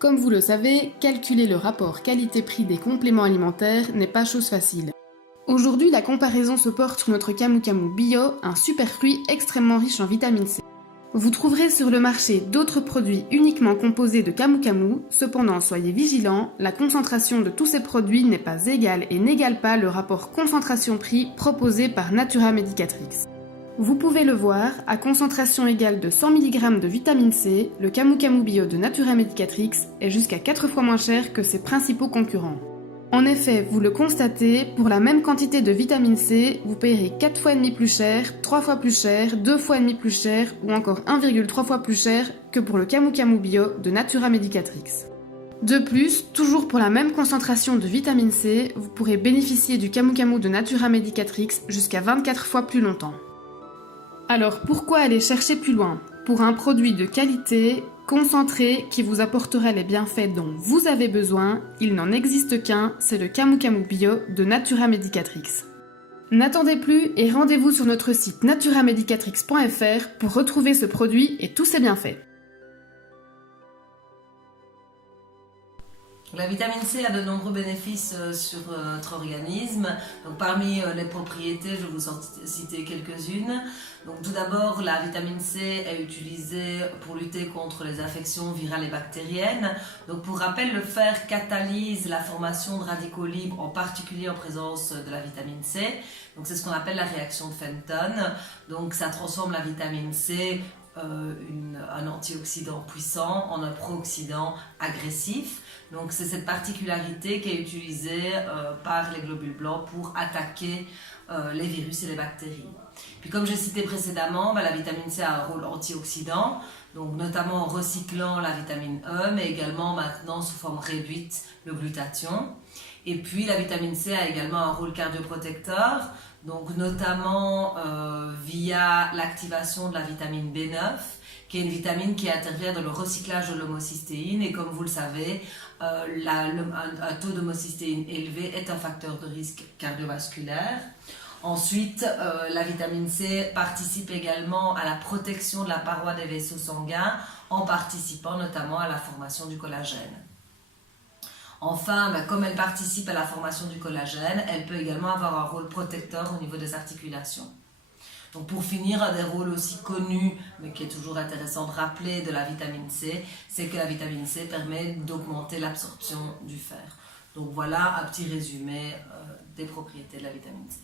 Comme vous le savez, calculer le rapport qualité-prix des compléments alimentaires n'est pas chose facile. Aujourd'hui, la comparaison se porte sur notre Camu Camu Bio, un super fruit extrêmement riche en vitamine C. Vous trouverez sur le marché d'autres produits uniquement composés de Camu Camu, cependant soyez vigilants, la concentration de tous ces produits n'est pas égale et n'égale pas le rapport concentration-prix proposé par Natura Medicatrix. Vous pouvez le voir, à concentration égale de 100 mg de vitamine C, le Camu Camu Bio de Natura Medicatrix est jusqu'à 4 fois moins cher que ses principaux concurrents. En effet, vous le constatez, pour la même quantité de vitamine C, vous payerez 4 fois et demi plus cher, 3 fois plus cher, 2 fois et demi plus cher ou encore 1,3 fois plus cher que pour le Camu Camu Bio de Natura Medicatrix. De plus, toujours pour la même concentration de vitamine C, vous pourrez bénéficier du Camu Camu de Natura Medicatrix jusqu'à 24 fois plus longtemps. Alors pourquoi aller chercher plus loin? Pour un produit de qualité, concentré, qui vous apportera les bienfaits dont vous avez besoin, il n'en existe qu'un, c'est le Camu Camu Bio de Natura Medicatrix. N'attendez plus et rendez-vous sur notre site naturamedicatrix.fr pour retrouver ce produit et tous ses bienfaits. La vitamine C a de nombreux bénéfices sur notre organisme. Donc, parmi les propriétés, je vais vous en citer quelques-unes. Donc, tout d'abord, la vitamine C est utilisée pour lutter contre les infections virales et bactériennes. Donc, pour rappel, le fer catalyse la formation de radicaux libres, en particulier en présence de la vitamine C. Donc, c'est ce qu'on appelle la réaction de Fenton. Donc, ça transforme la vitamine C un antioxydant puissant en un pro-oxydant agressif. Donc c'est cette particularité qui est utilisée par les globules blancs pour attaquer les virus et les bactéries. Puis comme j'ai cité précédemment, la vitamine C a un rôle antioxydant, donc notamment en recyclant la vitamine E, mais également maintenant sous forme réduite le glutathion. Et puis la vitamine C a également un rôle cardioprotecteur, donc notamment via l'activation de la vitamine B9, qui est une vitamine qui intervient dans le recyclage de l'homocystéine. Et comme vous le savez, un taux d'homocystéine élevé est un facteur de risque cardiovasculaire. Ensuite, la vitamine C participe également à la protection de la paroi des vaisseaux sanguins, en participant notamment à la formation du collagène. Enfin, comme elle participe à la formation du collagène, elle peut également avoir un rôle protecteur au niveau des articulations. Donc pour finir, un des rôles aussi connus, mais qui est toujours intéressant de rappeler de la vitamine C, c'est que la vitamine C permet d'augmenter l'absorption du fer. Donc voilà un petit résumé des propriétés de la vitamine C.